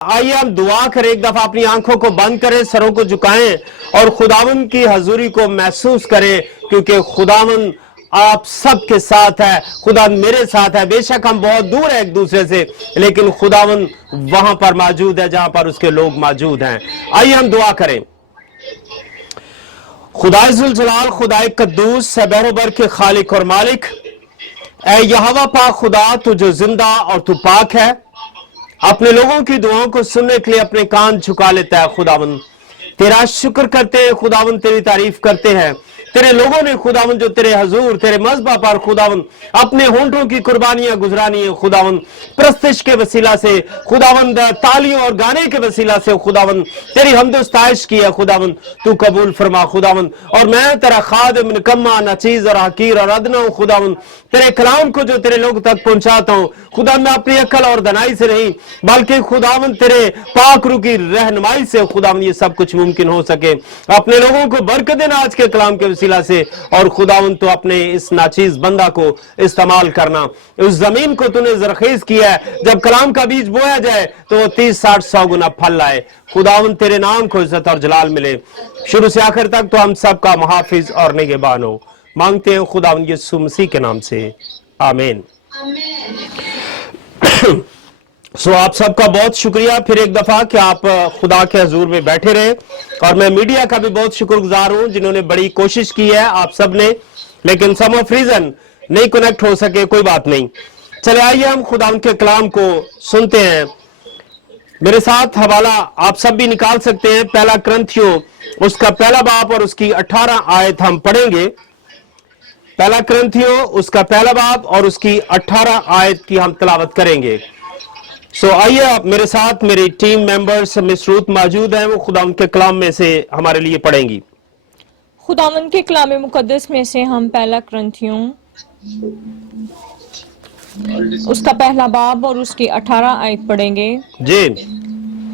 आइए हम दुआ करें, एक दफा अपनी आंखों को बंद करें, सरों को झुकाएं और खुदावन की हजूरी को महसूस करें, क्योंकि खुदावन आप सबके साथ है। खुदा मेरे साथ है। बेशक हम बहुत दूर हैं एक दूसरे से, लेकिन खुदावन वहां पर मौजूद है जहां पर उसके लोग मौजूद हैं। आइए हम दुआ करें। खुदाए जुल जलाल, खुदाए कद्दूस, बहरोबर के खालिक और मालिक, ऐ यहोवा पाक खुदा, तू जो जिंदा और तू पाक है, अपने लोगों की दुआओं को सुनने के लिए अपने कान झुका लेता है। खुदावन तेरा शुक्र करते हैं, खुदावन तेरी तारीफ करते हैं। तेरे लोगों ने खुदावन जो तेरे हजूर तेरे मज़बा पर खुदावन अपने होंठों की कुर्बानियां गुजरानी है, खुदावन प्रस्तिश के वसीला से, खुदावन तालियों और गाने के वसीला से खुदावन तेरी हमदोस्ताइश की है। खुदावन तू कबूल फरमा खुदावन। और मैं तेरा खादिम निकम्मा नाचीज और हकीर और अदना हूं खुदावन। तेरे कलाम को जो तेरे लोग तक पहुंचाता हूं खुदा, मैं अपनी अकल और दनाई से नहीं बल्कि खुदावन तेरे पाक रूह की रहनुमाई से खुदावन ये सब कुछ मुमकिन हो सके। अपने लोगों को बरकत देना आज के कलाम के वसीला से, और खुदावन तो अपने इस नाचीज बंदा को इस्तेमाल करना। उस जमीन को तूने जरखेज किया है, जब कलाम का बीज बोया जाए तो वो 30, 60, 100 गुना फल लाए। खुदावन तेरे नाम को इज्जत और जलाल मिले शुरू से आखिर तक। तो हम सबका मुहाफिज और निगहबान हो, मांगते हैं खुदावन यीशु मसीह के नाम से, आमीन। सो आप सबका बहुत शुक्रिया फिर एक दफा कि आप खुदा के हजूर में बैठे रहे, और मैं मीडिया का भी बहुत शुक्रगुजार हूं जिन्होंने बड़ी कोशिश की है आप सब ने, लेकिन सम ऑफ रीजन नहीं कनेक्ट हो सके। कोई बात नहीं, चले आइए हम खुदा उनके कलाम को सुनते हैं। मेरे साथ हवाला आप सब भी निकाल सकते हैं। पहला क्रंथियों उसका पहला बाब और उसकी 18 आयत हम पढ़ेंगे। पहला क्रंथियों उसका पहला बाब और उसकी 18 आयत की हम तलावत करेंगे। सो आइए आप मेरे साथ, मेरी टीम मेंबर्स मिस रूथ मौजूद हैं, वो खुदावंद के कलाम में से हमारे लिए पढ़ेंगी। खुदावंद के कलाम मुकद्दस में से हम पहला क्रंथियों उसका पहला बाब और उसकी 18 आयत पढ़ेंगे जी।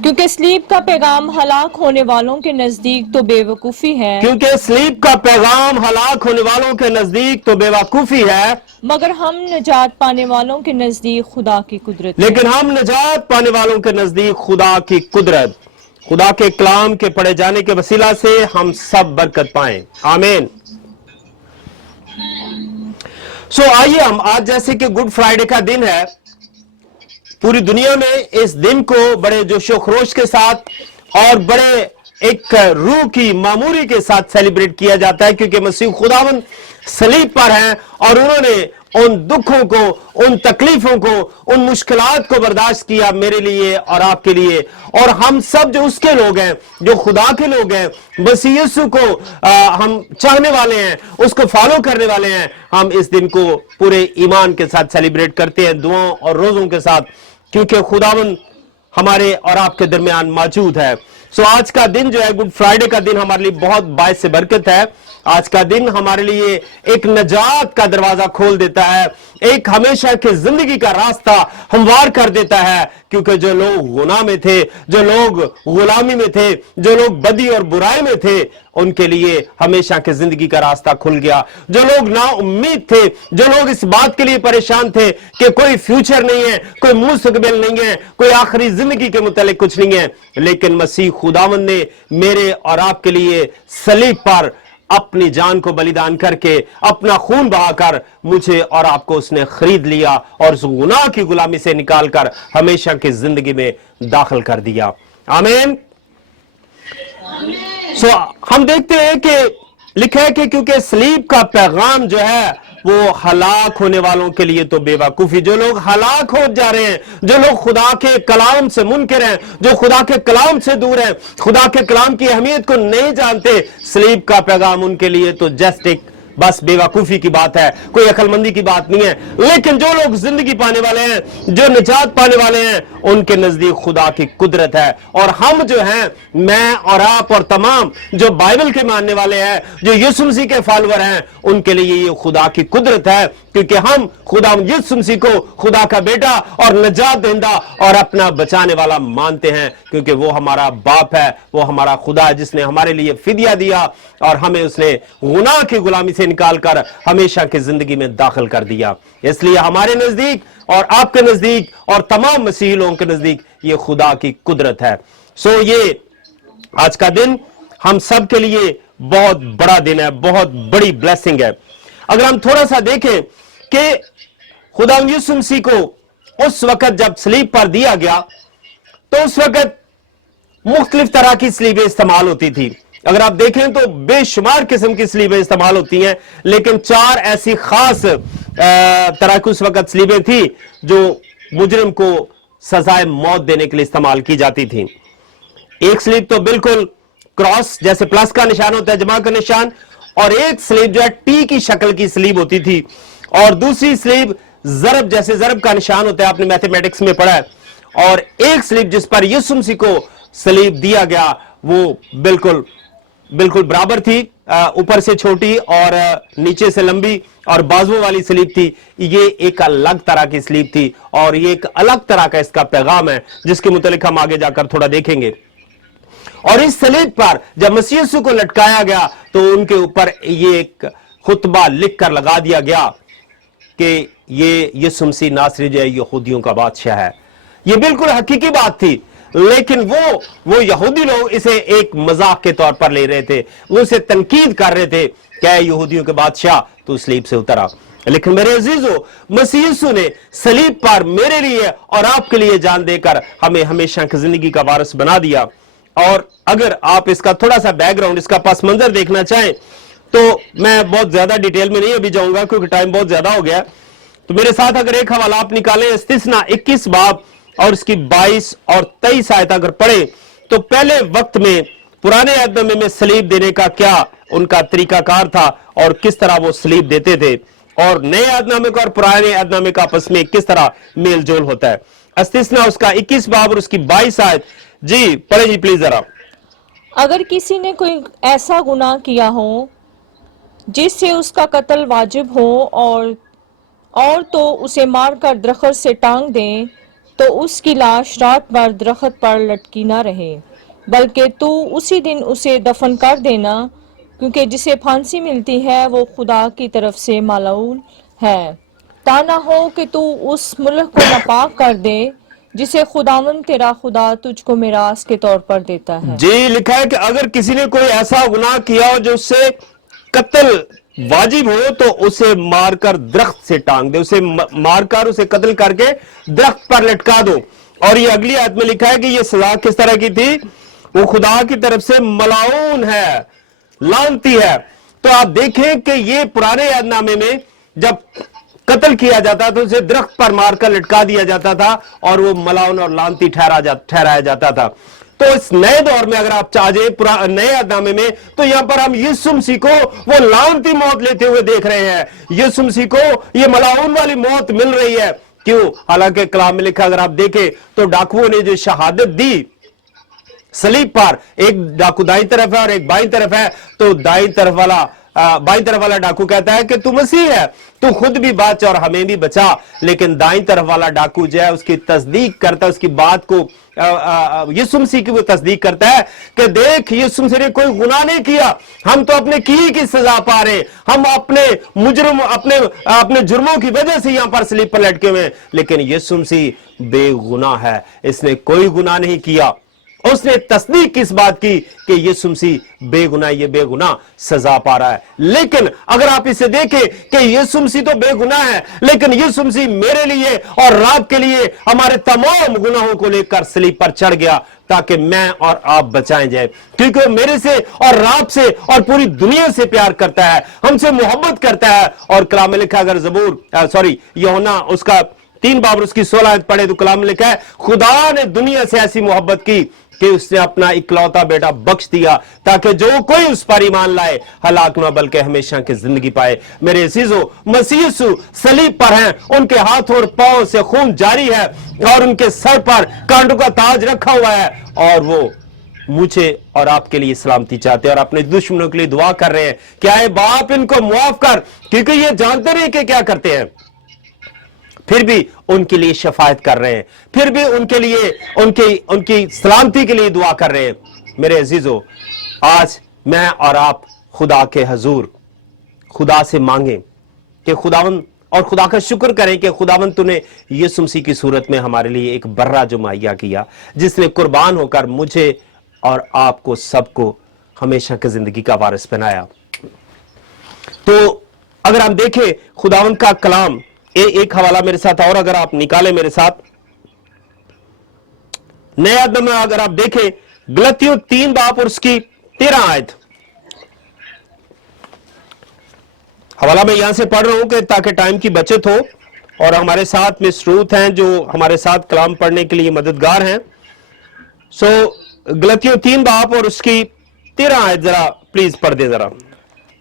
क्योंकि सलीब का पैगाम हलाक होने वालों के नजदीक तो बेवकूफी है, क्योंकि सलीब का पैगाम हलाक होने वालों के नजदीक तो बेवकूफी है, मगर हम नजात पाने वालों के नजदीक खुदा की कुदरत। लेकिन हम नजात पाने वालों के नजदीक खुदा की कुदरत। खुदा के कलाम के पढ़े जाने के वसीला से हम सब बरकत पाएं, आमीन। सो आइए हम आज, जैसे कि गुड फ्राइडे का दिन है, पूरी दुनिया में इस दिन को बड़े जोशो खरोश के साथ और बड़े एक रूह की मामूरी के साथ सेलिब्रेट किया जाता है, क्योंकि मसीह खुदावन सलीब पर हैं और उन्होंने उन दुखों को, उन तकलीफों को, उन मुश्किलात को बर्दाश्त किया मेरे लिए और आपके लिए। और हम सब जो उसके लोग हैं, जो खुदा के लोग हैं, मसीह यीशु को हम चाहने वाले हैं, उसको फॉलो करने वाले हैं, हम इस दिन को पूरे ईमान के साथ सेलिब्रेट करते हैं, दुआओं और रोजों के साथ, क्योंकि खुदावन हमारे और आपके दरमियान मौजूद है। सो आज का दिन जो है, गुड फ्राइडे का दिन, हमारे लिए बहुत बायस से बरकत है। आज का दिन हमारे लिए एक नजात का दरवाजा खोल देता है, एक हमेशा की जिंदगी का रास्ता हमवार कर देता है, क्योंकि जो लोग गुनाह में थे, जो लोग गुलामी में थे, जो लोग बदी और बुराई में थे, उनके लिए हमेशा की जिंदगी का रास्ता खुल गया। जो लोग ना उम्मीद थे, जो लोग इस बात के लिए परेशान थे कि कोई फ्यूचर नहीं है, कोई मुस्तकबिल नहीं है, कोई आखिरी जिंदगी के मुतालिक कुछ नहीं है, लेकिन मसीह खुदावन ने मेरे और आपके लिए सलीब पर अपनी जान को बलिदान करके, अपना खून बहाकर मुझे और आपको उसने खरीद लिया और उस गुनाह की गुलामी से निकालकर हमेशा की जिंदगी में दाखिल कर दिया, आमीन। सो हम देखते हैं कि लिखा है कि क्योंकि सलीब का पैगाम जो है वो हलाक होने वालों के लिए तो बेवकूफी। जो लोग हलाक हो जा रहे हैं, जो लोग खुदा के कलाम से मुनकर हैं, जो खुदा के कलाम से दूर हैं, खुदा के कलाम की अहमियत को नहीं जानते, सलीब का पैगाम उनके लिए तो जस्ट एक बस बेवकूफी की बात है, कोई अकलमंदी की बात नहीं है। लेकिन जो लोग जिंदगी पाने वाले हैं, जो निजात पाने वाले हैं, उनके नजदीक खुदा की कुदरत है। और हम जो हैं, मैं और आप और तमाम जो बाइबल के मानने वाले हैं, जो यीशु मसीह के फॉलोअर हैं, उनके लिए ये खुदा की कुदरत है क्योंकि हम खुदा यीशु मसीह को खुदा का बेटा और निजात देंदा और अपना बचाने वाला मानते हैं, क्योंकि वो हमारा बाप है, वो हमारा खुदा है जिसने हमारे लिए फिदिया दिया और हमें उसने गुनाह की गुलामी से निकालकर हमेशा की जिंदगी में दाखिल कर दिया। इसलिए हमारे नजदीक और आपके नजदीक और तमाम मसीही लोगों के नजदीक ये खुदा की कुदरत है। सो ये आज का दिन हम सब के लिए बहुत बड़ा दिन है, बहुत बड़ी ब्लेसिंग है। अगर हम थोड़ा सा देखें कि खुदा यीशु मसीह को उस वक्त जब सलीब पर दिया गया तो उस वक्त मुख्तलिफ तरह की सलीबें इस्तेमाल होती थी। अगर आप देखें तो बेशुमार किस्म की सलीबें इस्तेमाल होती हैं, लेकिन 4 ऐसी खास तरह की उस वक्त सलीबें थी जो मुजरिम को सजाए मौत देने के लिए इस्तेमाल की जाती थी। एक सलीब तो बिल्कुल क्रॉस जैसे प्लस का निशान होता है, जमा का निशान, और एक सलीब जो है टी की शक्ल की सलीब होती थी, और दूसरी सलीब ज़रब जैसे ज़रब का निशान होता है, आपने मैथमेटिक्स में पढ़ा है। और एक सलीब जिस पर यीशु मसीह को सलीब दिया गया वो बिल्कुल बराबर थी, ऊपर से छोटी और नीचे से लंबी और बाजुओं वाली सलीब थी। ये एक अलग तरह की सलीब थी और ये एक अलग तरह का इसका पैगाम है जिसके मुतालिक हम आगे जाकर थोड़ा देखेंगे। और इस सलीब पर जब मसीह यीशु को लटकाया गया तो उनके ऊपर ये एक खुतबा लिख कर लगा दिया गया कि ये यीशु मसीह नासरी जो है यहूदियों का बादशाह है। ये बिल्कुल हकीकी बात थी, लेकिन वो यहूदी लोग इसे एक मजाक के तौर पर ले रहे थे, वो इसे तनकीद कर रहे थे, क्या यहूदियों के बादशाह तो सलीब से उतरा। लेकिन मेरे अजीजों, मसीह यीशु ने सलीब पर मेरे लिए और आपके लिए जान देकर हमें हमेशा की जिंदगी का वारिस बना दिया। और अगर आप इसका थोड़ा सा बैकग्राउंड, इसका पस मंजर देखना चाहें तो मैं बहुत ज्यादा डिटेल में नहीं अभी जाऊंगा क्योंकि टाइम बहुत ज्यादा हो गया। तो मेरे साथ अगर एक हवाला आप निकालें, इस्तिस्ना 21 बाब और इसकी 22 और 23 आयत अगर पढ़े तो पहले वक्त में पुराने अहदनामे में सलीब देने का क्या उनका तरीकाकार था और किस तरह वो सलीब देते थे, और नए अहदनामे का और पुराने अहदनामे का आपस में किस तरह मेल जोल होता है। इस्तिस्ना उसका 21 बाब और उसकी 22 आयत, जी पढ़े जी प्लीज जरा। अगर किसी ने कोई ऐसा गुनाह किया हो जिससे उसका कत्ल वाजिब हो और तो उसे मारकर दरख्त से टांग दें, तो उसकी लाश रात भर दरख्त पर लटकी ना रहे, बल्कि तू उसी दिन उसे दफन कर देना, क्योंकि जिसे फांसी मिलती है वो खुदा की तरफ से मालून है। ता ना हो कि तू उस मुल्क को नापाक कर दे जिसे खुदावन तेरा खुदा तुझको मिरास के तौर पर देता है। जी लिखा है कि अगर किसी ने कोई ऐसा गुनाह किया हो जो उससे कत्ल वाजिब हो तो उसे मारकर दरख्त से टांग दे, उसे मारकर उसे कत्ल करके दरख्त पर लटका दो। और ये अगली आयत में लिखा है कि ये सजा किस तरह की थी, वो खुदा की तरफ से मलाऊन है, लानती है। तो आप देखें कि ये पुराने अहदनामे में जब कत्ल किया जाता तो उसे दरख्त पर मारकर लटका दिया जाता था और वो मलाउन और लानती ठहराया जाता था। तो इस नए दौर में अगर आप चाहे नए अहदनामे में, तो यहां पर हम यीशु मसीह को वो लानती मौत लेते हुए देख रहे हैं। यीशु मसीह को ये मलाउन वाली मौत मिल रही है। क्यों? हालांकि कलाम में लिखा अगर आप देखें तो डाकुओं ने जो शहादत दी सलीब पर, एक डाकू दाई तरफ है और एक बाई तरफ है, तो बाई तरफ वाला डाकू कहता है कि तू मसीह है, तू खुद भी बच और हमें भी बचा। लेकिन दाई तरफ वाला डाकू जो है उसकी तस्दीक करता है, उसकी बात को यीशु मसीह की वो तस्दीक करता है कि देख यीशु मसीह ने कोई गुनाह नहीं किया, हम तो अपने की सजा पा रहे, हम अपने जुर्मों की वजह से यहां पर सलीब पर लटके हुए हैं। लेकिन यीशु मसीह बेगुनाह है, इसने कोई गुनाह नहीं किया। उसने तस्दीक किस बात की कि यीशु मसीह बेगुनाह, ये बेगुनाह सजा पा रहा है। लेकिन अगर आप इसे देखें कि यीशु मसीह तो बेगुनाह है, लेकिन यीशु मसीह मेरे लिए और आपके लिए हमारे तमाम गुनाहों को लेकर सलीब पर चढ़ गया ताकि मैं और आप बचाए जाए, क्योंकि वो मेरे से और आप से और पूरी दुनिया से प्यार करता है, हमसे मोहब्बत करता है। और कलाम में लिखा, अगर यूहन्ना उसका 3 बाब उसकी 16 आयत पढ़े तो कलाम में लिखा है, खुदा ने दुनिया से ऐसी मोहब्बत की कि उसने अपना इकलौता बेटा बख्श दिया ताकि जो कोई उस पर ईमान लाए हलाक न बल्कि हमेशा की जिंदगी पाए। मेरे अजीजों, मसीह यीशु सलीब पर हैं, उनके हाथ और पांव से खून जारी है और उनके सर पर कांटों का ताज रखा हुआ है और वो मुझे और आपके लिए सलामती चाहते हैं और अपने दुश्मनों के लिए दुआ कर रहे हैं कि आए बाप इनको मुआफ कर, क्योंकि ये जानते नहीं कि क्या करते हैं। फिर भी उनके लिए शफायत कर रहे हैं, फिर भी उनके लिए उनकी सलामती के लिए दुआ कर रहे हैं। मेरे अजीजों, आज मैं और आप खुदा के हजूर खुदा से मांगें कि खुदावन, और खुदा का शुक्र करें कि खुदावन तूने यीशु मसीह की सूरत में हमारे लिए एक बर्रा जो मुहैया किया, जिसने कुर्बान होकर मुझे और आपको सबको हमेशा की जिंदगी का वारिस बनाया। तो अगर हम देखें खुदावन का कलाम, एक हवाला मेरे साथ और अगर आप निकालें मेरे साथ, नए अदब में अगर आप देखें गलतियों 3 बाब और उसकी 13 आयत। हवाला मैं यहां से पढ़ रहा हूं कि ताकि टाइम की बचत हो, और हमारे साथ में श्रोत हैं जो हमारे साथ कलाम पढ़ने के लिए मददगार हैं। गलतियों 3 बाब और उसकी 13 आयत जरा प्लीज पढ़ दे जरा।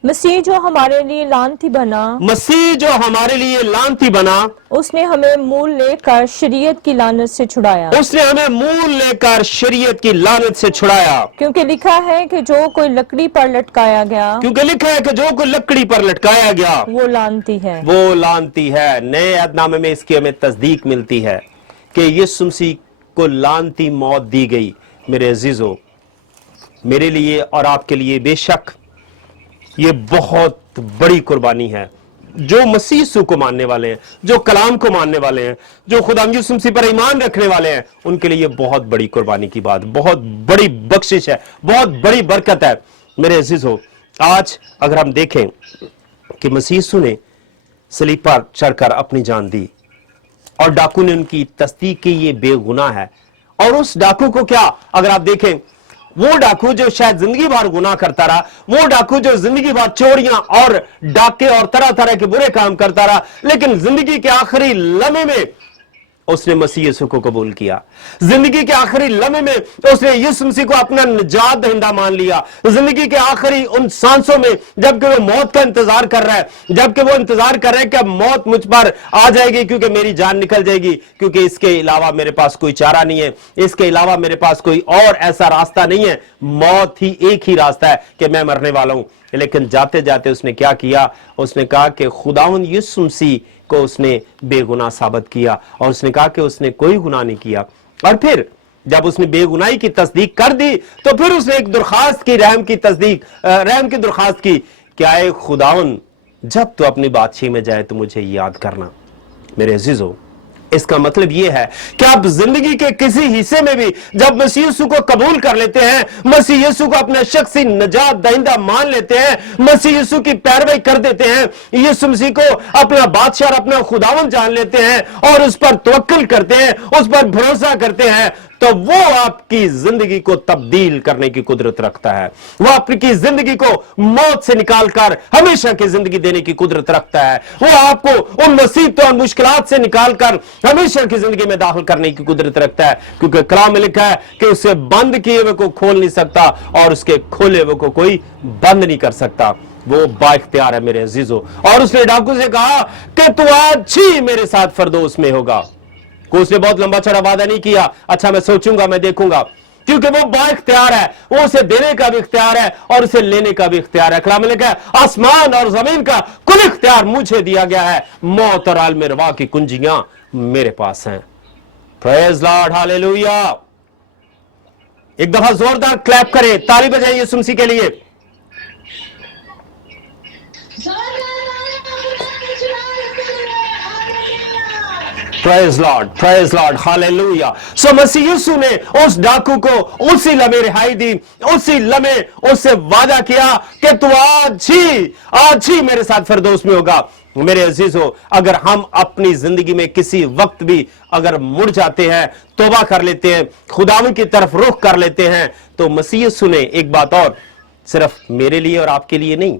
मसीह जो हमारे लिए लानती बना, मसीह जो हमारे लिए लानती बना, उसने हमें मूल लेकर शरीयत की लानत से छुड़ाया। उसने हमें मूल लेकर शरीयत की लानत से छुड़ाया। क्योंकि लिखा है कि जो कोई लकड़ी पर लटकाया गया, क्योंकि लिखा है कि जो कोई लकड़ी पर लटकाया गया वो लानती है। वो लानती है। नए अहदनामे में इसकी हमें तस्दीक मिलती है कि यीशु मसीह को लानती मौत दी गई। मेरे अजीजों, मेरे लिए और आपके लिए बेशक ये बहुत बड़ी कुर्बानी है। जो मसीह यीशु को मानने वाले हैं, जो कलाम को मानने वाले हैं, जो खुदा यीशु मसीह पर ईमान रखने वाले हैं, उनके लिए ये बहुत बड़ी कुर्बानी की बात, बहुत बड़ी बख्शिश है, बहुत बड़ी बरकत है। मेरे अजीजों, आज अगर हम देखें कि मसीह यीशु ने सलीब पर चढ़कर अपनी जान दी और डाकू ने उनकी तस्दीक की ये बेगुनाह है, और उस डाकू को क्या, अगर आप देखें, वो डाकू जो शायद जिंदगी भर गुनाह करता रहा, वो डाकू जो जिंदगी भर चोरियां और डाके और तरह तरह के बुरे काम करता रहा, लेकिन जिंदगी के आखिरी लम्हे में उसने मसीह यीशु को कबूल किया। जिंदगी के आखिरी लम्हे में उसने यीशु मसीह को अपना निजात दहिंदा मान लिया। जिंदगी के आखिरी उन सांसों में, जबकि वो मौत का इंतजार कर रहा है, जबकि वो इंतजार कर रहा है कि अब मौत मुझ पर आ जाएगी, क्योंकि मेरी जान निकल जाएगी, क्योंकि इसके अलावा मेरे पास कोई चारा नहीं है, इसके अलावा मेरे पास कोई और ऐसा रास्ता नहीं है, मौत ही एक ही रास्ता है कि मैं मरने वाला हूं। लेकिन जाते जाते उसने क्या किया, उसने कहा कि खुदावंद यीशु मसीह को उसने बेगुनाह साबित किया, और उसने कहा कि उसने कोई गुनाह नहीं किया। और फिर जब उसने बेगुनाही की तस्दीक कर दी, तो फिर उसने एक दरखास्त की, रहम की दरखास्त की, क्या है खुदावंद, जब तू अपनी बादशाही में जाए तो मुझे याद करना। मेरे अजीजों, इसका मतलब यह है कि आप जिंदगी के किसी हिस्से में भी जब मसीह यीशु को कबूल कर लेते हैं, मसीह यीशु को अपना शख्सी निजात दहिंदा मान लेते हैं, मसीह यीशु की पैरवी कर देते हैं, यीशु मसीह को अपना बादशाह और अपना खुदावंद जान लेते हैं और उस पर तवक्कुल करते हैं, उस पर भरोसा करते हैं, तो वो आपकी जिंदगी को तब्दील करने की कुदरत रखता है। वो आपकी जिंदगी को मौत से निकालकर हमेशा की जिंदगी देने की कुदरत रखता है। वो आपको उन मुसीबतों और मुश्किलात से निकालकर हमेशा की जिंदगी में दाखिल करने की कुदरत रखता है, क्योंकि कलाम में लिखा है कि उसे बंद किए हुए को खोल नहीं सकता और उसके खोले हुए को कोई बंद नहीं कर सकता। वो बाइख्तियार है मेरे अजीजों। और उसने डाकू से कहा कि तू आज ही मेरे साथ फरदौस में होगा। उसने बहुत लंबा चौड़ा वादा नहीं किया, अच्छा मैं सोचूंगा, मैं देखूंगा, क्योंकि वो बाइख्तियार है। वो उसे देने का भी इख्तियार है और उसे लेने का भी इख्तियार है। कलाम में लिखा है, आसमान और जमीन का कुल इख्तियार मुझे दिया गया है, मौत और आलम रवा की कुंजियां मेरे पास हैं। Praise Lord, hallelujah. एक दफा जोरदार क्लैप करें, ताली बजाइए यीशु मसीह के लिए। Praise Lord, hallelujah. सो मसीह यीशु ने उस डाकू को उसी लम्हे रिहाई दी, उसी लम्हे उससे वादा किया कि तू आज ही मेरे साथ फिरदौस में होगा। मेरे अजीजों, अगर हम अपनी जिंदगी में किसी वक्त भी अगर मुड़ जाते हैं, तौबा कर लेते हैं, खुदावंद की तरफ रुख कर लेते हैं, तो मसीह यीशु ने एक बात और, सिर्फ मेरे लिए और आपके लिए नहीं,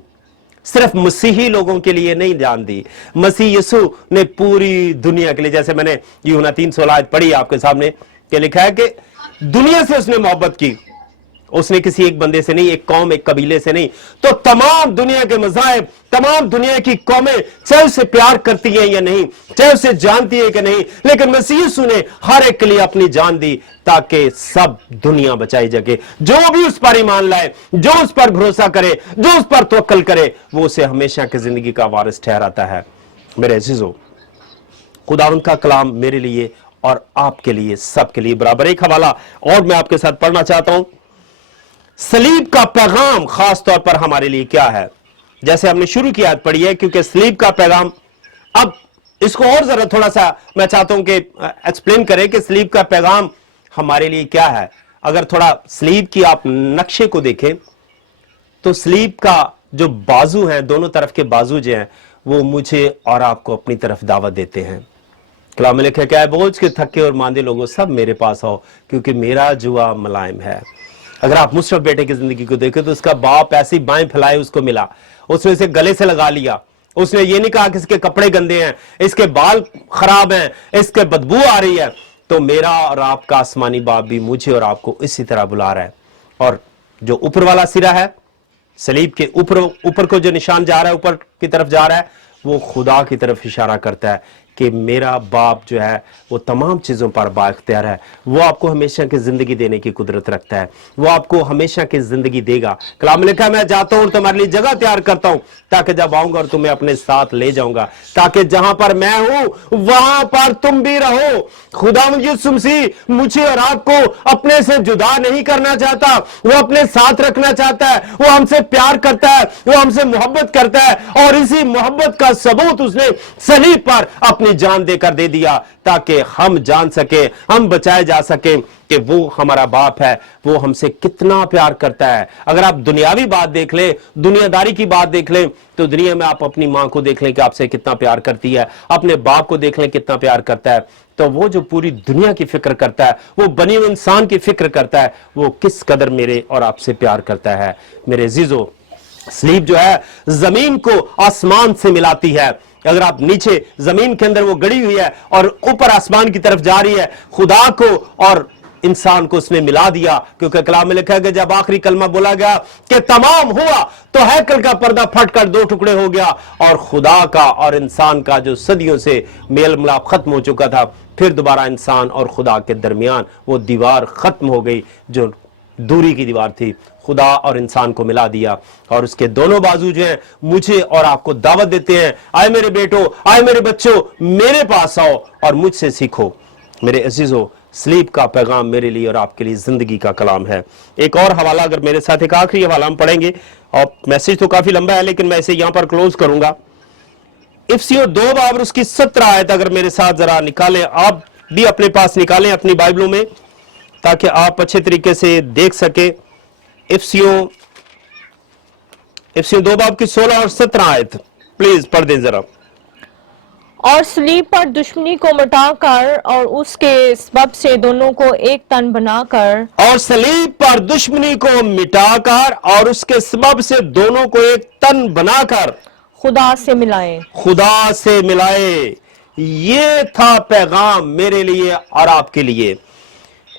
सिर्फ मसीही लोगों के लिए नहीं जान दी, मसीह यीशु ने पूरी दुनिया के लिए, जैसे मैंने यूहन्ना 3:16 पढ़ी आपके सामने, कि लिखा है कि दुनिया से उसने मोहब्बत की उसने किसी एक बंदे से नहीं, एक कौम, एक कबीले से नहीं, तो तमाम दुनिया के मज़ाहिब, तमाम दुनिया की कौमें चाहे उसे प्यार करती हैं या नहीं, चाहे उसे जानती है कि नहीं, लेकिन मसीह यीशु ने हर एक के लिए अपनी जान दी ताकि सब दुनिया बचाई जाए। जो भी उस पर ईमान लाए, जो उस पर भरोसा करे, जो उस पर तवक्कल करे, वो उसे हमेशा की जिंदगी का वारिस ठहराता है। मेरे अजीजों, खुदावंद का कलाम मेरे लिए और आपके लिए, सबके लिए बराबर। एक हवाला और मैं आपके साथ पढ़ना चाहता हूं। सलीब का पैगाम खास तौर पर हमारे लिए क्या है? जैसे हमने शुरू की आयत पढ़ी है, क्योंकि सलीब का पैगाम, अब इसको और जरा थोड़ा सा मैं चाहता हूं कि एक्सप्लेन करें कि सलीब का पैगाम हमारे लिए क्या है। अगर थोड़ा सलीब की आप नक्शे को देखें तो सलीब का जो बाजू है, दोनों तरफ के बाजू जो हैं, वो मुझे और आपको अपनी तरफ दावत देते हैं। कलाम में लिखा क्या है? बोझ के थके और मांदे लोगों सब मेरे पास आओ, क्योंकि मेरा जुआ मुलायम है। अगर आप मुशर्रफ बेटे की जिंदगी को देखें तो उसका बाप ऐसी बाएं फैलाए उसको मिला, उसने इसे गले से लगा लिया। उसने ये नहीं कहा कि इसके कपड़े गंदे हैं, इसके बाल खराब हैं, इसके बदबू आ रही है। तो मेरा और आपका आसमानी बाप भी मुझे और आपको इसी तरह बुला रहा है। और जो ऊपर वाला सिरा है, सलीब के ऊपर को जो निशान जा रहा है, ऊपर की तरफ जा रहा है, वो खुदा की तरफ इशारा करता है कि मेरा बाप जो है वो तमाम चीज़ों पर बाइख्तियार है। वो आपको हमेशा की ज़िंदगी देने की कुदरत रखता है, वो आपको हमेशा की ज़िंदगी देगा। कलाम में लिखा, मैं जाता हूँ तुम्हारे लिए जगह तैयार करता हूँ, ताकि जब आऊँगा और तुम्हें अपने साथ ले जाऊँगा, ताकि जहाँ पर मैं हूँ वहाँ पर तुम भी रहो। खुदावंद यीशु मसीह मुझे और आपको अपने से जुदा नहीं करना चाहता, वो अपने साथ रखना चाहता है। वो हमसे प्यार करता है, वो हमसे मोहब्बत करता है, और इसी मोहब्बत का सबूत उसने सलीब पर अपनी जान देकर दे दिया, ताकि हम जान सके, हम बचाए जा सके कि वो हमारा बाप है, वो हमसे कितना प्यार करता है। अगर आप दुनियावी बात देख लें, दुनियादारी की बात देख लें, तो दुनिया में आप अपनी मां को देख लें कि आपसे कितना प्यार करती है, अपने बाप को देख लें कितना प्यार करता है। तो वो जो पूरी दुनिया की फिक्र करता है, वो बनी हुई इंसान की फिक्र करता है, वो किस कदर मेरे और आपसे प्यार करता है। मेरे अजीजों, सलीब जो है जमीन को आसमान से मिलाती है। अगर आप नीचे जमीन के अंदर वो गड़ी हुई है और ऊपर आसमान की तरफ जा रही है, खुदा को और इंसान को उसने मिला दिया। क्योंकि कलाम में लिखा है कि जब आखिरी कलमा बोला गया कि तमाम हुआ, तो हैकल का पर्दा फटकर दो टुकड़े हो गया, और खुदा का और इंसान का जो सदियों से मेल मिलाप खत्म हो चुका था, फिर दोबारा इंसान और खुदा के दरमियान वो दीवार खत्म हो गई, जो दूरी की दीवार थी। खुदा और इंसान को मिला दिया, और उसके दोनों बाजू जो हैं मुझे और आपको दावत देते हैं, आए मेरे बेटो, आए मेरे बच्चों, मेरे पास आओ और मुझसे सीखो। मेरे अजीजों, सलीब का पैगाम मेरे लिए और आपके लिए जिंदगी का कलाम है। एक और हवाला, अगर मेरे साथ, एक आखिरी हवाला हम पढ़ेंगे, और मैसेज तो काफी लंबा है लेकिन मैं इसे यहां पर क्लोज करूंगा। इफिसियों 2 बाब उसकी 17 आयत अगर मेरे साथ जरा निकालें, आप भी अपने पास निकालें अपनी बाइबलों में, ताकि आप अच्छे तरीके से देख सके। इफिसियों 2 बाब की 16 और 17 आयत प्लीज पढ़ दें जरा। और सलीब पर दुश्मनी को मिटाकर और उसके सबब से दोनों को एक तन बनाकर, और सलीब पर दुश्मनी को मिटाकर और उसके सबब से दोनों को एक तन बनाकर खुदा से मिलाए। खुदा से मिलाए। ये था पैगाम मेरे लिए और आपके लिए।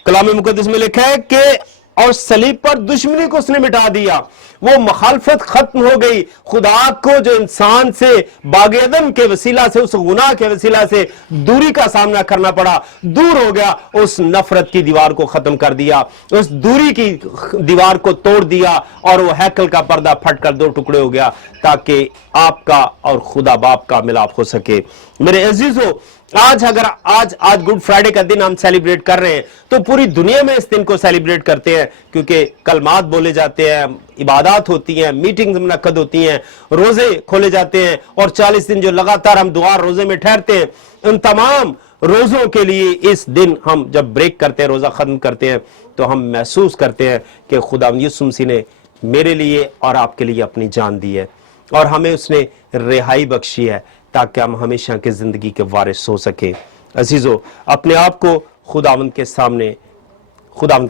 कलाम मुकद्दस में लिखा है कि और सलीब पर दुश्मनी को उसने मिटा दिया, वो मुखालफत खत्म हो गई। खुदा को जो इंसान से बागे अदम के वसीला से, उस गुनाह के वसीला से दूरी का सामना करना पड़ा, दूर हो गया, उस नफरत की दीवार को खत्म कर दिया, उस दूरी की दीवार को तोड़ दिया, और वो हैकल का पर्दा फटकर 2 टुकड़े हो गया, ताकि आपका और खुदा बाप का मिलाप हो सके। मेरे अजीजों, आज गुड फ्राइडे का दिन हम सेलिब्रेट कर रहे हैं, तो पूरी दुनिया में इस दिन को सेलिब्रेट करते हैं, क्योंकि कलमात बोले जाते हैं, इबादत होती हैं, मीटिंग्स मुनक्कद होती हैं, रोजे खोले जाते हैं, और 40 दिन जो लगातार हम दुआ रोजे में ठहरते हैं, उन तमाम रोजों के लिए इस दिन हम जब ब्रेक करते हैं, रोजा खत्म करते हैं, तो हम महसूस करते हैं कि खुदा यीशु मसीह ने मेरे लिए और आपके लिए अपनी जान दी है, और हमें उसने रिहाई बख्शी है, ताकि हम हमेशा की जिंदगी के वारिस हो सके। अजीजों, अपने आप को खुदावंद के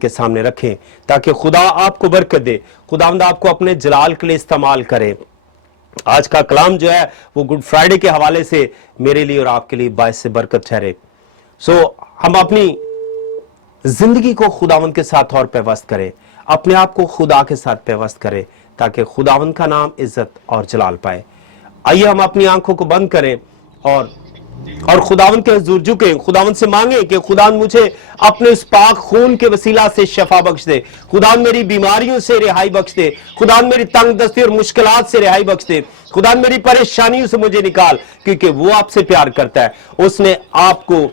सामने रखें, ताकि खुदा आपको बरकत दे, खुदावंद आपको अपने जलाल के लिए इस्तेमाल करे। आज का कलाम जो है वो गुड फ्राइडे के हवाले से मेरे लिए और आपके लिए बायस से बरकत ठहरे। हम अपनी जिंदगी को खुदावंद के साथ और पेवस्त करें, अपने आप को खुदा के साथ पेवस्त करें, ताकि खुदावंद का नाम इज्जत और जलाल पाए। आइए हम अपनी आंखों को बंद करें और खुदावंद के हुजूर झुकें, खुदावंद से मांगे कि खुदावंद मुझे अपने इस पाक खून के वसीला से शफा बख्श दे, खुदावंद मेरी बीमारियों से रिहाई बख्श दे, खुदावंद मेरी तंगदस्ती और मुश्किलात से रिहाई बख्श दे, खुदावंद मेरी परेशानियों से मुझे निकाल, क्योंकि वो आपसे प्यार करता है। उसने आपको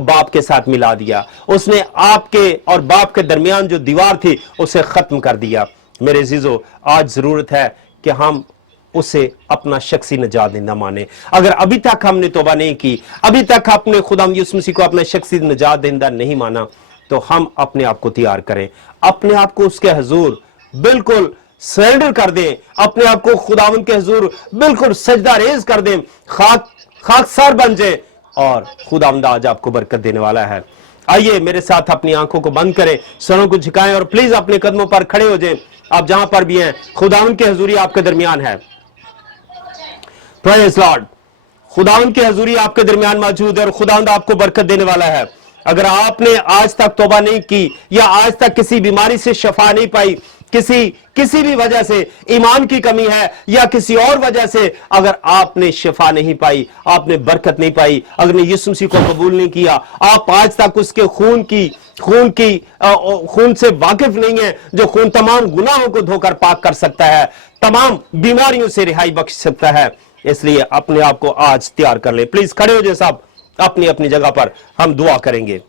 बाप के साथ मिला दिया, उसने आपके और बाप के दरमियान जो दीवार थी उसे खत्म कर दिया। मेरे अजीजों, आज जरूरत है कि हम उसे अपना शख्सी नजात देना माने। अगर अभी तक हमने तौबा नहीं की, अभी तक आपने खुदा यीशु मसीह को अपना शख्सी नजात देना नहीं माना, तो हम अपने आप को तैयार करें, अपने आप को उसके हुजूर बिल्कुल सरेंडर कर दें, अपने आप को खुदावंद के हुजूर बिल्कुल सजदा रेज कर दें, खाकसार बन जाए, और खुदावंद आज आपको बरकत देने वाला है। आइए मेरे साथ अपनी आंखों को बंद करें, सरों को झुकाएं और प्लीज अपने कदमों पर खड़े हो जाएं। आप जहां पर भी हैं, खुदावंद के हुजूरी आपके दरमियान है। प्रेज़ लॉर्ड, खुदावंद के हुजूरी आपके दरमियान मौजूद है और खुदावंद आपको बरकत देने वाला है। अगर आपने आज तक तौबा नहीं की, या आज तक किसी बीमारी से शफा नहीं पाई, किसी भी वजह से ईमान की कमी है, या किसी और वजह से अगर आपने शिफा नहीं पाई, आपने बरकत नहीं पाई, अगर यीशु मसीह को कबूल नहीं किया, आप आज तक उसके खून से वाकिफ नहीं है, जो खून तमाम गुनाहों को धोकर पाक कर सकता है, तमाम बीमारियों से रिहाई बख्श सकता है, इसलिए अपने आप को आज तैयार कर ले। प्लीज खड़े हो जाए साहब, अपनी अपनी जगह पर हम दुआ करेंगे।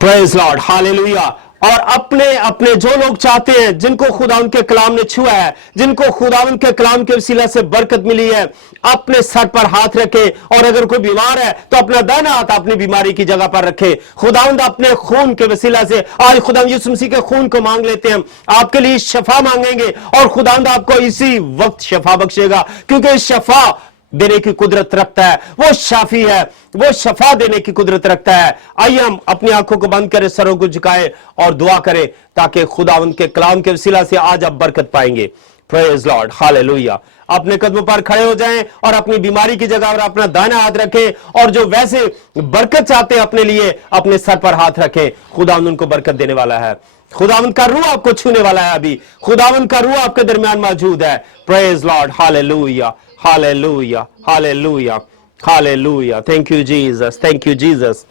Praise Lord, hallelujah. और अपने जो लोग चाहते हैं, जिनको खुदावंद के कलाम ने छुआ है, जिनको खुदावंद के कलाम के वसीला से बरकत मिली है, अपने सर पर हाथ रखे, और अगर कोई बीमार है तो अपना दाहिना हाथ अपनी बीमारी की जगह पर रखे। खुदावंद अपने खून के वसीला से आज खुदावंद यीशु मसीह के खून को मांग लेते हैं, आपके लिए शफा मांगेंगे, और खुदावंद आपको इसी वक्त शफा बख्शेगा, क्योंकि शफा देने की कुदरत रखता है, वो शाफी है, वो शफा देने की कुदरत रखता है। आइए हम अपनी आंखों को बंद करें, सरों को झुकाएं और दुआ करें, ताकि खुदावंद के कलाम के वसीला से आज आप बरकत पाएंगे। Praise Lord, hallelujah. अपने कदमों पर खड़े हो जाएं और अपनी बीमारी की जगह पर अपना दाहिना हाथ रखें, और जो वैसे बरकत चाहते हैं अपने लिए, अपने सर पर हाथ रखें। खुदावंद उनको बरकत देने वाला है, खुदावंद का रूह आपको छूने वाला है। अभी खुदावंद का रूह आपके दरमियान मौजूद है। Praise Lord, hallelujah, hallelujah, hallelujah, hallelujah. Thank you Jesus, thank you Jesus.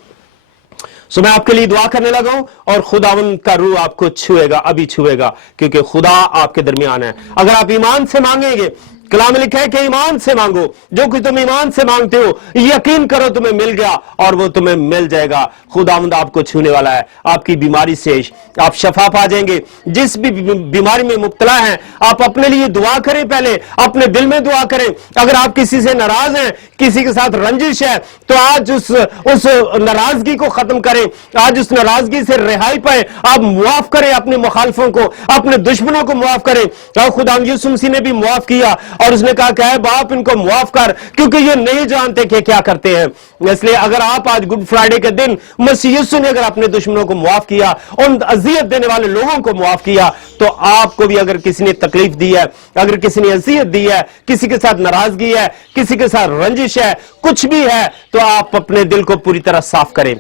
So मैं आपके लिए दुआ करने लगा हूं, और खुदावंद का रूह आपको छुएगा, अभी छुएगा, क्योंकि खुदा आपके दरमियान है। अगर आप ईमान से मांगेंगे, कलाम में लिखा है कि ईमान से मांगो, जो कुछ तुम ईमान से मांगते हो यकीन करो तुम्हें मिल गया, और वो तुम्हें मिल जाएगा। खुदावंद आपको छूने वाला है, आपकी बीमारी से आप शफा पा जाएंगे। जिस भी बीमारी में मुब्तला हैं, आप अपने लिए दुआ करें, पहले अपने दिल में दुआ करें। अगर आप किसी से नाराज हैं, किसी के साथ रंजिश है, तो आज उस नाराजगी को खत्म करें, आज उस नाराजगी से रिहाई पाए, आप मुआफ करें अपने मुखालफों को, अपने दुश्मनों को मुआफ करें। और खुदावंद यीशु मसीह ने भी मुआफ किया, और उसने कहा कि है बाप इनको मुआफ कर, क्योंकि ये नहीं जानते कि क्या करते हैं। इसलिए अगर आप आज गुड फ्राइडे के दिन मसीह यीशु ने अगर अपने दुश्मनों को मुआफ किया, उन अजियत देने वाले लोगों को मुआफ किया, तो आपको भी अगर किसी ने तकलीफ दी है, अगर किसी ने अजियत दी है, किसी के साथ नाराजगी है, किसी के साथ रंजिश है, कुछ भी है, तो आप अपने दिल को पूरी तरह साफ करें,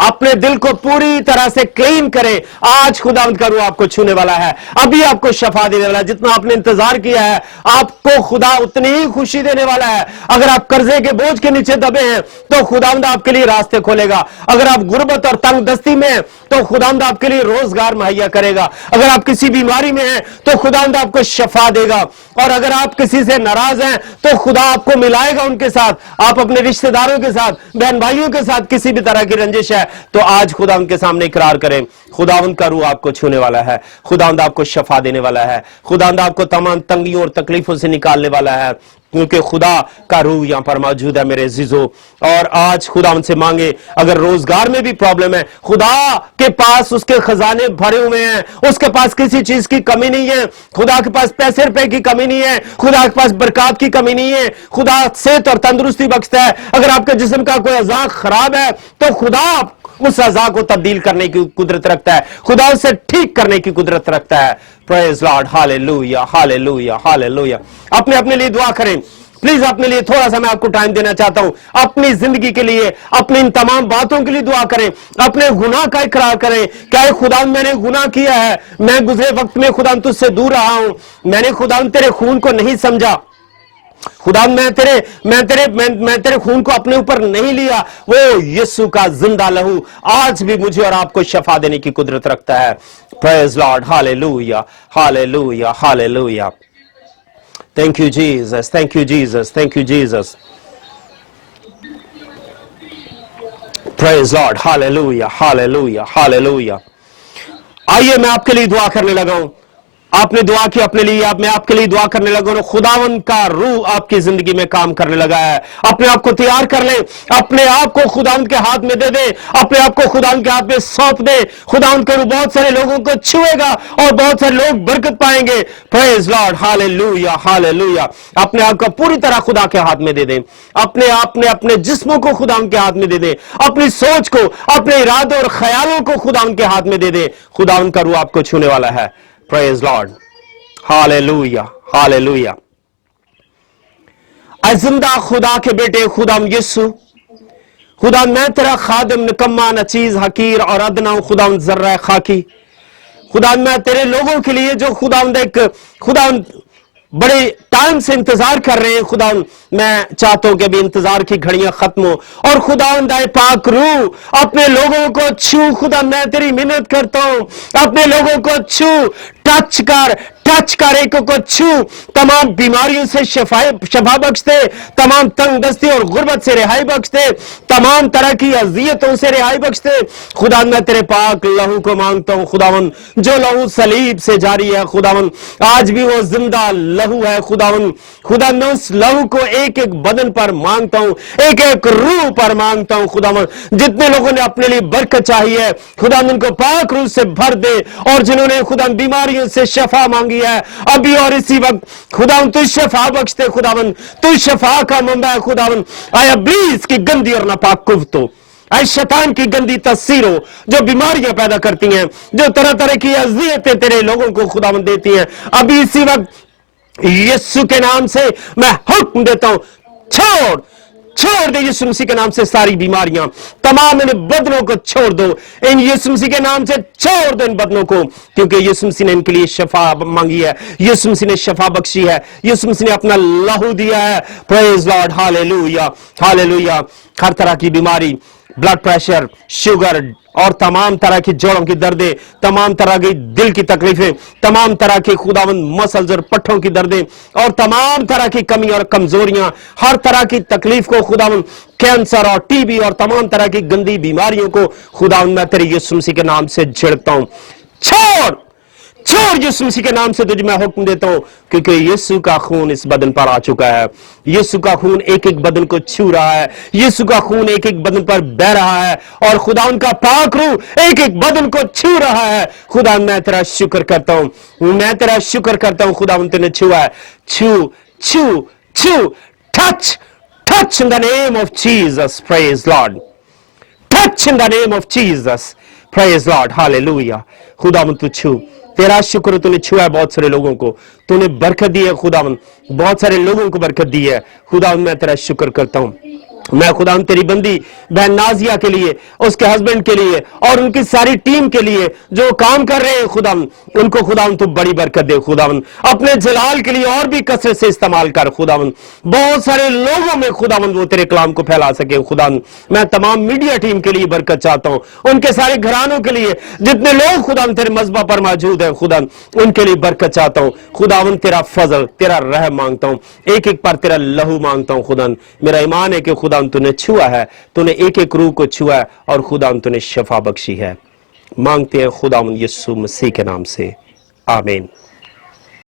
अपने दिल को पूरी तरह से क्लीन करें। आज खुदावंद का रूह आपको छूने वाला है, अभी आपको शफा देने वाला है। जितना आपने इंतजार किया है, आपको खुदा उतनी ही खुशी देने वाला है। अगर आप कर्जे के बोझ के नीचे दबे हैं, तो खुदावंद आपके लिए रास्ते खोलेगा। अगर आप गुर्बत और तंग दस्ती में हैं, तो खुदावंद आपके लिए रोजगार मुहैया करेगा। अगर आप किसी बीमारी में हैं, तो खुदावंद आपको शफा देगा। और अगर आप किसी से नाराज हैं, तो खुदा आपको मिलाएगा उनके साथ, आप अपने रिश्तेदारों के साथ, बहन भाइयों के साथ किसी भी तरह की रंजिश है, तो आज खुदावंद के सामने इकरार करें। खुदावंद का रूह आपको छूने वाला है, खुदावंद आपको शफा देने वाला है, खुदावंद आपको तमाम तंगियों और तकलीफों से निकालने वाला है, क्योंकि खुदा का रूह यहां पर मौजूद है मेरे अजीजों। और आज खुदावंद से मांगे, अगर रोजगार में भी प्रॉब्लम है, खुदा के पास उसके खजाने भरे हुए हैं, उसके पास किसी चीज की कमी नहीं है, खुदा के पास पैसे रुपए की कमी नहीं है, खुदा के पास बरकत की कमी नहीं है, खुदा सेहत और तंदुरुस्ती बख्शता है। अगर आपके जिस्म का कोई अज़ा खराब है, तो खुदा उस अज़ा को तब्दील करने की कुदरत रखता है, खुदा उसे ठीक करने की कुदरत रखता है। Praise Lord, hallelujah, hallelujah, hallelujah. अपने अपने लिए दुआ करें, प्लीज अपने लिए थोड़ा सा मैं आपको टाइम देना चाहता हूं, अपनी जिंदगी के लिए, अपनी इन तमाम बातों के लिए दुआ करें, अपने गुनाह का इकरार करें। क्या खुदा मैंने गुनाह किया है, मैं गुजरे वक्त में खुदा तुझसे दूर रहा हूं, मैंने खुदा तेरे खून को नहीं समझा, खुदा मैं तेरे खून को अपने ऊपर नहीं लिया। वो यीशु का जिंदा लहू आज भी मुझे और आपको शफा देने की कुदरत रखता है। Praise Lord, hallelujah, hallelujah, hallelujah. Thank you Jesus, thank you Jesus, thank you Jesus. Praise Lord, hallelujah, hallelujah, hallelujah. आइए मैं आपके लिए दुआ करने लगा हूं। आपने दुआ की अपने लिए, मैं आपके लिए दुआ करने लगा हूं। खुदावन का रूह आपकी जिंदगी में काम करने लगा है। अपने आप को तैयार कर लें, अपने आप को खुदावन के हाथ में दे दे, अपने आप को खुदावन के हाथ में सौंप दे। खुदावन का रूह बहुत सारे लोगों को छुएगा और बहुत सारे लोग बरकत पाएंगे। Praise Lord, hallelujah, hallelujah. अपने आप को पूरी तरह खुदा के हाथ में दे दें, अपने आप में अपने जिस्मों को खुदावन के हाथ में दे दें, अपनी सोच को, अपने इरादों और ख्यालों को खुदावन के हाथ में दे दें। खुदावन का रूह आपको छूने वाला है। Praise Lord, Hallelujah, Hallelujah। ऐ जिंदा खुदा के बेटे खुदा यीशु, खुदा मैं तेरा खादिम, निकम्मा, नचीज, हकीर और अदना, खुदा जर्रा खाकी। खुदा मैं तेरे लोगों के लिए जो खुदा बड़े टाइम से इंतजार कर रहे हैं, खुदा मैं चाहता हूं कि अभी इंतजार की घड़ियां खत्म हो और खुदा पाक रूह अपने लोगों को छू। खुदा मैं तेरी मिन्नत करता हूं, अपने लोगों को छू, टच कर एक को छू। तमाम बीमारियों से शफा बख्श दे, तमाम तंग दस्ती और गुर्बत से रिहाई बख्श दे, तमाम तरह की अजियतों से रिहाई बख्श दे। खुदा मैं तेरे पाक लहू को मांगता हूं, खुदावन जो लहू सलीब से जारी है, खुदावन आज भी वो जिंदा लहू है। खुदावन खुदा मैं उस लहू को एक एक बदन पर मांगता हूं, एक एक रूह पर मांगता हूं। खुदावन जितने लोगों ने अपने लिए बरकत चाहिए, खुदा उनको पाक रूह से भर दे, और जिन्होंने खुदा बीमारियों से शफा मांगी है अभी और इसी वक्त, खुदावन तू शफा बख्श दे। खुदावन तू शफा का मंबा है। खुदावन आया इब्लीस की गंदी और नापाक कुफ्तों, ऐ शैतान की गंदी तस्वीरों जो बीमारियां पैदा करती हैं, जो तरह तरह की अज़ियतें तेरे लोगों को खुदावन देती हैं, अभी इसी वक्त यीशु के नाम से मैं हुक्म देता हूं, छोड़ दे यीशु मसीह के नाम से सारी बीमारियां, तमाम इन बदनों को छोड़ दो, इन यीशु मसीह के नाम से छोड़ दो इन बदनों को, क्योंकि यीशु मसीह ने इनके लिए शफा मांगी है, यीशु मसीह ने शफा बख्शी है, यीशु मसीह ने अपना लहू दिया है। Praise Lord, hallelujah, hallelujah. हर तरह की बीमारी, ब्लड प्रेशर, शुगर और तमाम तरह की जोड़ों की दर्दें, तमाम तरह की दिल की तकलीफें, तमाम तरह के खुदावंद मसल्स और पट्ठों की दर्दें और तमाम तरह की कमी और कमजोरियां, हर तरह की तकलीफ को खुदावंद, कैंसर और टीबी और तमाम तरह की गंदी बीमारियों को खुदावंद मैं तेरे यीशु मसीह के नाम से झिड़कता हूं। छोड़ यीशु मसीह के नाम से तुझे मैं हुक्म देता हूं, क्योंकि यीशु का खून इस बदन पर आ चुका है। यीशु का खून एक एक बदन को छू रहा है, यीशु का खून एक एक बदन पर बह रहा है, और खुदा उनका पाक रूह एक एक बदन को छू रहा है। खुदा मैं तेरा शुक्र करता हूं, मैं तेरा शुक्र करता हूं। खुदा तूने छुआ है, छू touch in the name of Jesus. Praise Lord, touch in the name of Jesus. Praise Lord, hallelujah. खुदा तू छू, तेरा शुक्र तूने छुआ है बहुत सारे लोगों को, तूने बरकत दी है खुदावन, बहुत सारे लोगों को बरकत दी है। खुदावन मैं तेरा शुक्र करता हूं। मैं खुदावन तेरी बंदी बहन नाजिया के लिए, उसके हस्बैंड के लिए और उनकी सारी टीम के लिए जो काम कर रहे हैं, खुदावन उनको खुदावन तू बड़ी बरकत दे। खुदावन अपने जलाल के लिए और भी कसरत से इस्तेमाल कर। खुदावन बहुत सारे लोगों में खुदावन वो तेरे कलाम को फैला सके। खुदावन मैं तमाम मीडिया टीम के लिए बरकत चाहता हूं, उनके सारे घरानों के लिए, जितने लोग खुदावन तेरे मज़बा पर मौजूद है, खुदावन उनके लिए बरकत चाहता हूं। खुदावन तेरा फजल, तेरा रहम मांगता हूं, एक एक पर तेरा लहू मांगता हूं। खुदावन मेरा ईमान है कि खुदा तूने छुआ है, तूने एक एक रूह को छुआ है, और खुदा तूने शफा बख्शी है। मांगते हैं खुदा यीशु मसीह के नाम से, आमीन।